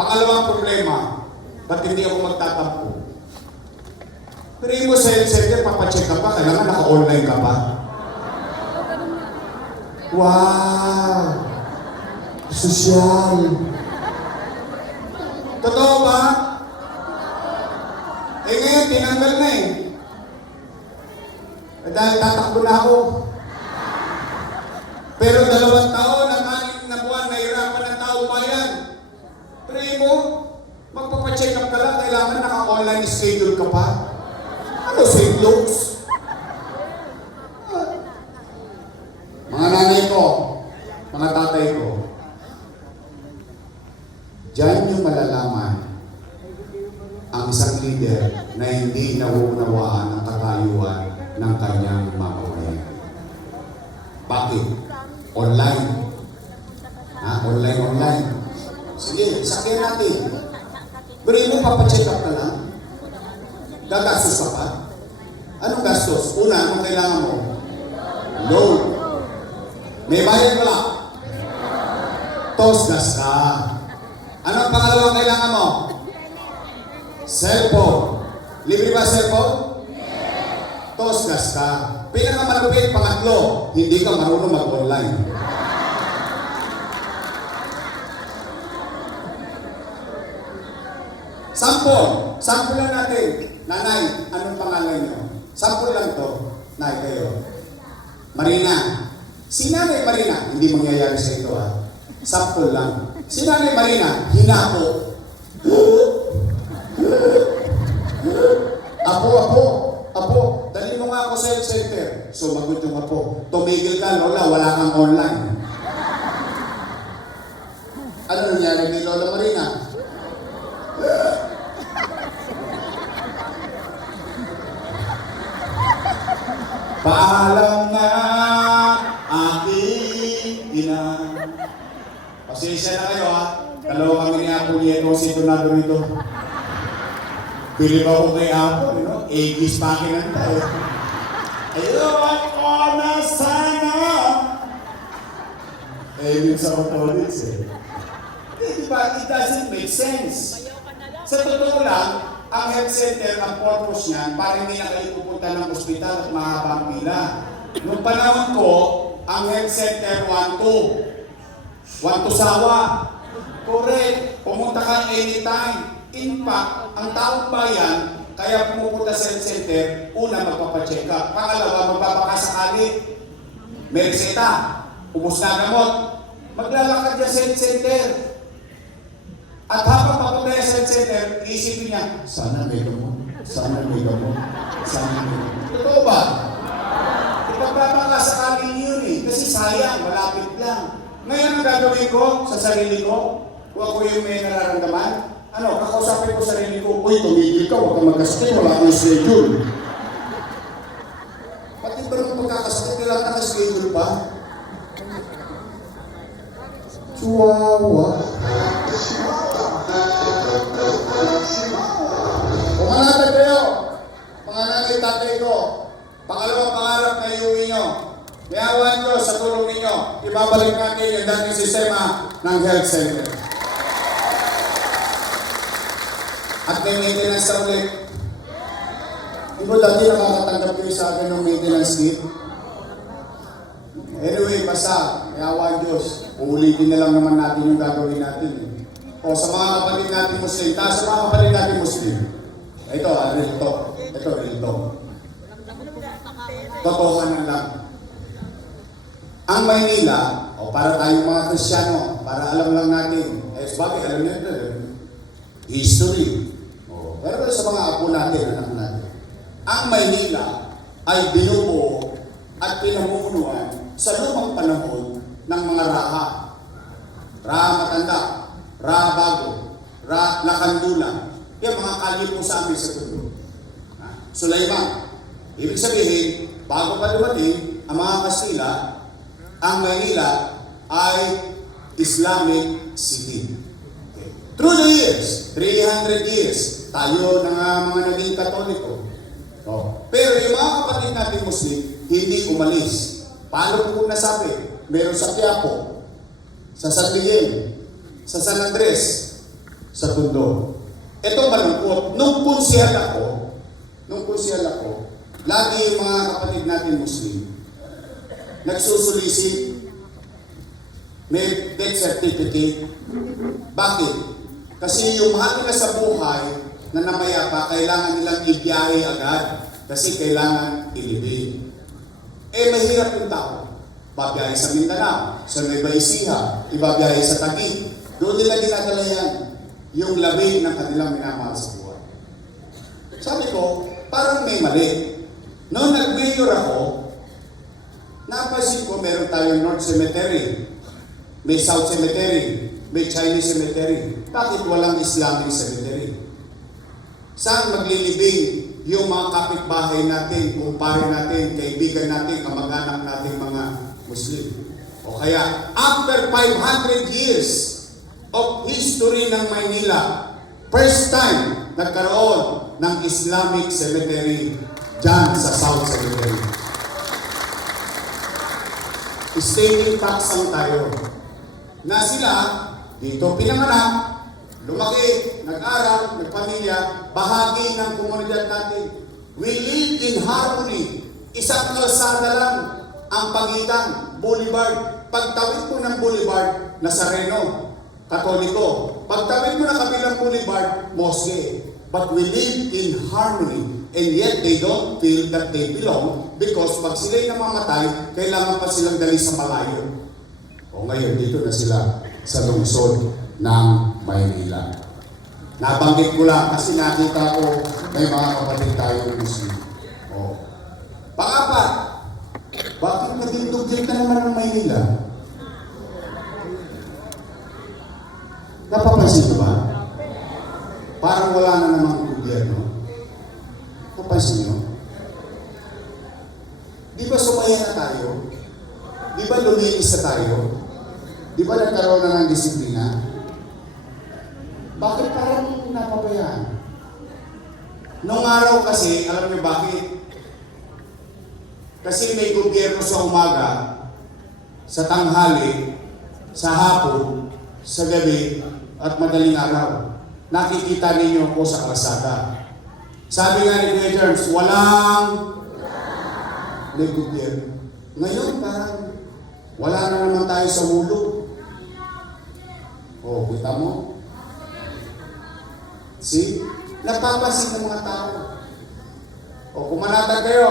Pangalawang problema, ba't hindi ako magtatampo? Pero mo sa health center, papacheck ka pa, kailangan naka-online ka pa. Wow! Sosyal! Totoo ba? Eh ngayon, tinanggal na eh. Eh, dahil tatakbo na ako. Pero dalawang taon at anim na buwan, nahirapan ng tao bayan. Pray mo, magpapacheck up ka lang, kailangan naka-online schedule ka pa. Ano, St. Luke's? Ah. Mga nanay ko, mga tatay ko, Diyan yung malalaman ang isang leader na hindi nauunawaan ang katayuan ng kanyang mamamayan. Bakit? Online. Ha? Online, online. Sige, sakyan natin. Pero mo papacheck up ka lang. Gagastos ka pa. Anong gastos? Una, anong kailangan mo? Loan. May bayad wala? Tos gas ka. Anong pangalawang kailangan mo? Cellphone. Libre ba cellphone? Tos gas ka. Pinakamalupit, pangatlo, hindi ka marunong mag-online. Sample. Sample lang natin. Nanay, anong pangalan niyo? Sample lang to. Nay, kayo. Marina. Si Nanay Marina, hindi mangyayari sa ito ha. Sample lang. Si Nanay Marina, hinako. Apo, apo, apo, dali mo nga ako sa health center. Sumagot yung apo. Tumigil ka, Lola, wala kang online. Ano nangyari ni Lola Marina? Paalam na aking ina. Pasensya na kayo ha. Dalawa kami ni Apo Nieto si Donado rito. Bilib ako kay Apo, you know? Aegis pakinan tayo. Ayaw ko na sana. Eh, yun sa Catholics. Eh, di ba? It doesn't make sense. Sa totoo lang, ang health center, ang purpose niyan, para hindi na kayo pupunta ng ospital at mahabang pila. Noong panahon ko, ang health center 1-2. 1 to sawa. Correct. Pumunta ka anytime. In fact, ang taong bayan, kaya pumupunta sa health center, una magpapacheck up. Pangalawa, magpapakasakali. May reseta. Ubus na gamot. Maglalakad niya sa health center. At habang papunta niya sa health center, isipin niya, sana may gamot. Sana may gamot. Sana may gamot. Totoo ba? Ipagpapakasakali yun eh. Kasi sayang, malapit lang. Ngayon ang gagawin ko sa sarili ko, kung ako yung may nararamdaman, ano, kakausapin ko sarili ko, Uy, tumigil ka, huwag kang magkasakit, wala kang schedule. Pati ba naman pagkakasakit, kailangan naka-schedule pa? Chihuahua. Ibabalik natin yung dating sistema ng health center. At may maintenance na ulit. Di ba dati nakakatanggap kayo sa akin ng maintenance kit? Anyway, basta, mayawan Diyos. Uulitin na lang naman natin yung gagawin natin. O sa mga kapatid natin Muslim, taas sa mga kapatid natin Muslim. Ito, ah, real talk. Ito, real talk. Totohanan lang. Ang Maynila, o para tayong mga Kristiyano, para alam lang natin, eh, bakit alam niyo ito, eh, history. O, pero sa mga apo natin, anak natin, ang Maynila ay binubuo at pinamunuan sa lumang panahon ng mga raha. Raha matanda, raha bago, raha lakandula. Yung mga po sa amin sa. Ha? Sulaiman. Ibig sabihin, bago pa dumating ang mga Kastila, ang Manila ay Islamic city. Through the years, 300 years, tayo na nga mga naging katoliko. Oh. Pero yung mga kapatid natin Muslim, hindi umalis. Paano ko nasabi? Meron sa Quiapo, sa San Miguel, sa San Andres, sa tundo. Ito malungkot. Nung kunsihal ako, nung kunsihal ako, lagi yung mga kapatid natin Muslim, nagsusulisit, may death certificate. Bakit? Kasi yung mahal nila sa buhay na namayapa, kailangan nilang ibiyahe agad kasi kailangan ilibing. Eh, mahirap yung tao. Babiyahe sa Mindanao, sa Nueva Ecija, ibabiyahe sa Taguig. Doon nila dinadala yan, yung labing ng kanilang minamahal sa buhay. Sabi ko, parang may mali. Noong nag-mayor ako, napansin ko meron tayong North Cemetery, may South Cemetery, may Chinese Cemetery. Bakit walang Islamic Cemetery? Saan maglilibing yung mga kapitbahay natin, kumpare natin, kaibigan natin, kamag-anak natin mga Muslim? O kaya, after 500 years of history ng Maynila, first time nagkaroon ng Islamic Cemetery dyan sa South Cemetery. Stating facts lang tayo na sila dito pinanganak, lumaki, nag-aral, nagpamilya, bahagi ng komunidad natin. We live in harmony. Isang kalsada lang ang pagitan, Boulevard. Pagtawid mo ng Boulevard, Nazareno, Katoliko. Pagtawid mo ng kabilang Boulevard, Mosque. But we live in harmony. And yet they don't feel that they belong because pag sila'y namamatay, kailangan pa silang dali sa malayo. O ngayon, dito na sila sa lungsod ng Maynila. Nabanggit ko lang kasi nakita ko may mga kapatid tayo ng Muslim. O. Pangapat, bakit naging na naman ng Maynila? Napapansin niyo ba? Parang wala na namang gobyerno. Napansin niyo? Di ba sumaya na tayo? Di ba luminis na tayo? Di ba nagkaroon na ng disiplina? Bakit parang napabayaan? Nung araw kasi, alam niyo bakit? Kasi may gobyerno sa umaga, sa tanghali, sa hapon, sa gabi, at madaling araw. Nakikita ninyo ko sa kalsada. Sabi nga ni Germs, walang may gobyerno. Ngayon, parang wala na naman tayo sa mulo. Oh, kita mo? See? Napapansin ng mga tao. O kung manatag kayo,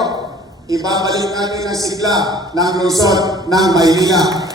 ibabalik natin ang sigla ng lungsod ng Maynila.